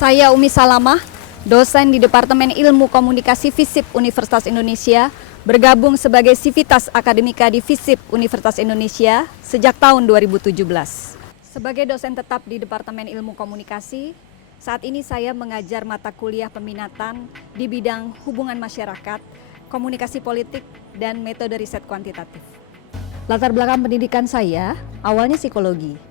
Saya Umi Salamah, dosen di Departemen Ilmu Komunikasi FISIP Universitas Indonesia, bergabung sebagai Sivitas Akademika di FISIP Universitas Indonesia sejak tahun 2017. Sebagai dosen tetap di Departemen Ilmu Komunikasi, saat ini saya mengajar mata kuliah peminatan di bidang hubungan masyarakat, komunikasi politik, dan metode riset kuantitatif. Latar belakang pendidikan saya awalnya psikologi.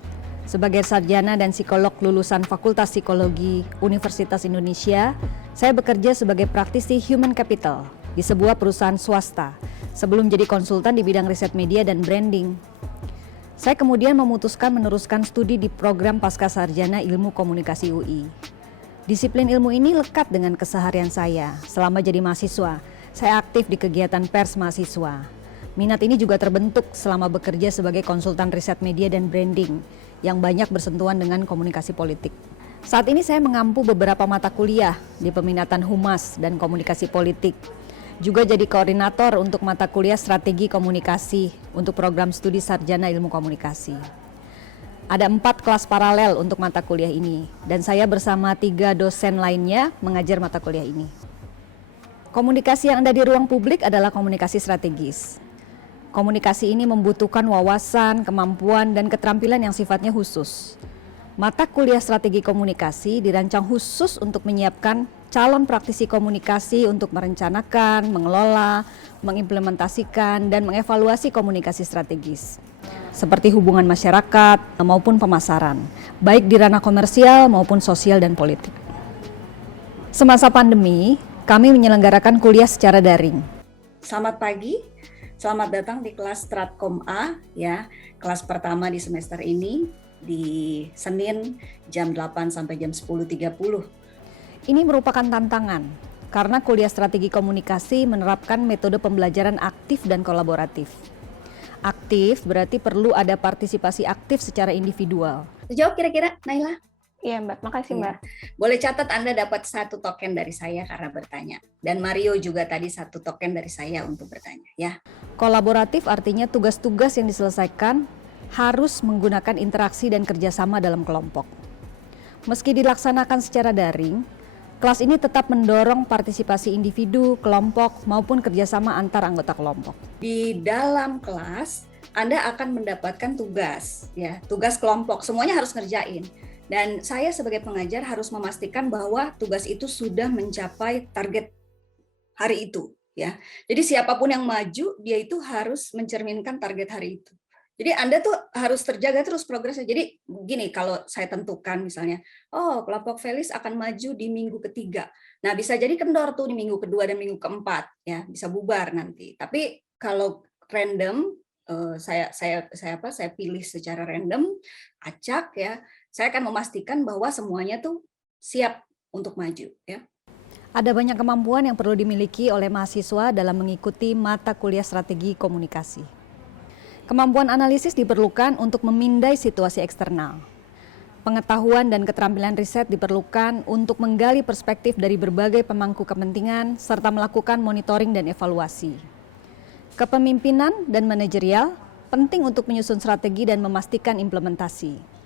Sebagai sarjana dan psikolog lulusan Fakultas Psikologi Universitas Indonesia, saya bekerja sebagai praktisi human capital di sebuah perusahaan swasta sebelum jadi konsultan di bidang riset media dan branding. Saya kemudian memutuskan meneruskan studi di program Pascasarjana Ilmu Komunikasi UI. Disiplin ilmu ini lekat dengan keseharian saya. Selama jadi mahasiswa, saya aktif di kegiatan pers mahasiswa. Minat ini juga terbentuk selama bekerja sebagai konsultan riset media dan branding yang banyak bersentuhan dengan komunikasi politik. Saat ini saya mengampu beberapa mata kuliah di peminatan humas dan komunikasi politik. Juga jadi koordinator untuk mata kuliah strategi komunikasi untuk program studi sarjana ilmu komunikasi. Ada 4 kelas paralel untuk mata kuliah ini, dan saya bersama 3 dosen lainnya mengajar mata kuliah ini. Komunikasi yang ada di ruang publik adalah komunikasi strategis. Komunikasi ini membutuhkan wawasan, kemampuan, dan keterampilan yang sifatnya khusus. Mata kuliah strategi komunikasi dirancang khusus untuk menyiapkan calon praktisi komunikasi untuk merencanakan, mengelola, mengimplementasikan, dan mengevaluasi komunikasi strategis, seperti hubungan masyarakat maupun pemasaran, baik di ranah komersial maupun sosial dan politik. Semasa pandemi, kami menyelenggarakan kuliah secara daring. Selamat pagi. Selamat datang di kelas Stratkom A, ya, kelas pertama di semester ini di Senin jam 8 sampai jam 10.30. Ini merupakan tantangan karena kuliah strategi komunikasi menerapkan metode pembelajaran aktif dan kolaboratif. Aktif berarti perlu ada partisipasi aktif secara individual. Jawab kira-kira, Naila? Iya Mbak, makasih Mbak. Boleh catat Anda dapat 1 token dari saya karena bertanya. Dan Mario juga tadi 1 token dari saya untuk bertanya, ya. Kolaboratif artinya tugas-tugas yang diselesaikan harus menggunakan interaksi dan kerjasama dalam kelompok. Meski dilaksanakan secara daring, kelas ini tetap mendorong partisipasi individu, kelompok, maupun kerjasama antar anggota kelompok. Di dalam kelas, Anda akan mendapatkan tugas, ya, tugas kelompok. Semuanya harus ngerjain. Dan saya sebagai pengajar harus memastikan bahwa tugas itu sudah mencapai target hari itu, ya. Jadi siapapun yang maju, dia itu harus mencerminkan target hari itu. Jadi Anda tuh harus terjaga terus progresnya. Jadi gini, kalau saya tentukan misalnya, oh kelompok Felis akan maju di minggu ketiga. Nah bisa jadi kendor tuh di minggu kedua dan minggu keempat, ya bisa bubar nanti. Tapi kalau random, saya pilih secara random, acak ya. Saya akan memastikan bahwa semuanya tuh siap untuk maju, ya. Ada banyak kemampuan yang perlu dimiliki oleh mahasiswa dalam mengikuti mata kuliah strategi komunikasi. Kemampuan analisis diperlukan untuk memindai situasi eksternal. Pengetahuan dan keterampilan riset diperlukan untuk menggali perspektif dari berbagai pemangku kepentingan serta melakukan monitoring dan evaluasi. Kepemimpinan dan manajerial penting untuk menyusun strategi dan memastikan implementasi.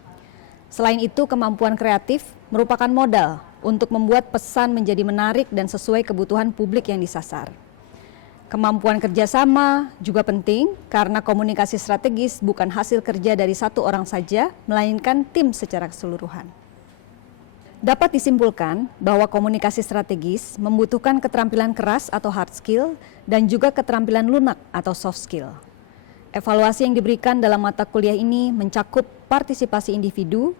Selain itu, kemampuan kreatif merupakan modal untuk membuat pesan menjadi menarik dan sesuai kebutuhan publik yang disasar. Kemampuan kerjasama juga penting karena komunikasi strategis bukan hasil kerja dari 1 orang saja, melainkan tim secara keseluruhan. Dapat disimpulkan bahwa komunikasi strategis membutuhkan keterampilan keras atau hard skill dan juga keterampilan lunak atau soft skill. Evaluasi yang diberikan dalam mata kuliah ini mencakup partisipasi individu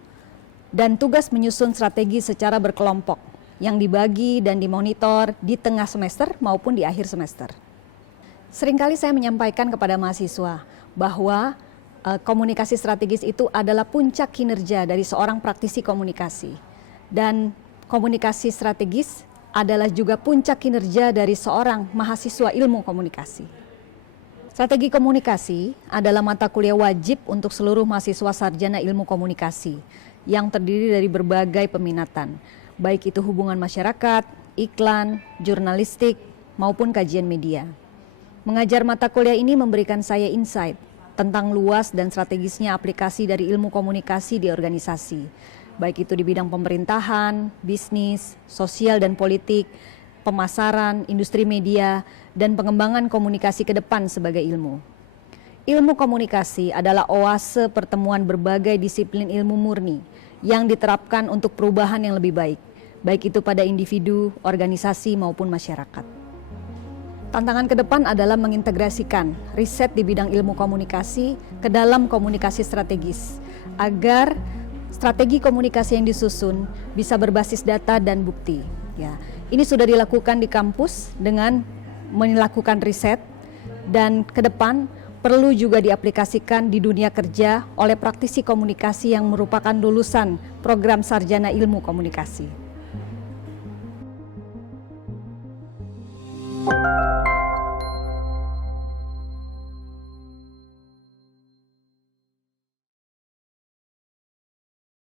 dan tugas menyusun strategi secara berkelompok yang dibagi dan dimonitor di tengah semester maupun di akhir semester. Seringkali saya menyampaikan kepada mahasiswa bahwa komunikasi strategis itu adalah puncak kinerja dari seorang praktisi komunikasi. Dan komunikasi strategis adalah juga puncak kinerja dari seorang mahasiswa ilmu komunikasi. Strategi komunikasi adalah mata kuliah wajib untuk seluruh mahasiswa sarjana ilmu komunikasi yang terdiri dari berbagai peminatan, baik itu hubungan masyarakat, iklan, jurnalistik, maupun kajian media. Mengajar mata kuliah ini memberikan saya insight tentang luas dan strategisnya aplikasi dari ilmu komunikasi di organisasi, baik itu di bidang pemerintahan, bisnis, sosial dan politik, pemasaran, industri media, dan pengembangan komunikasi ke depan sebagai ilmu. Ilmu komunikasi adalah oase pertemuan berbagai disiplin ilmu murni yang diterapkan untuk perubahan yang lebih baik itu pada individu, organisasi maupun masyarakat. Tantangan ke depan adalah mengintegrasikan riset di bidang ilmu komunikasi ke dalam komunikasi strategis, agar strategi komunikasi yang disusun bisa berbasis data dan bukti. Ya, ini sudah dilakukan di kampus dengan melakukan riset, dan ke depan perlu juga diaplikasikan di dunia kerja oleh praktisi komunikasi yang merupakan lulusan program sarjana ilmu komunikasi.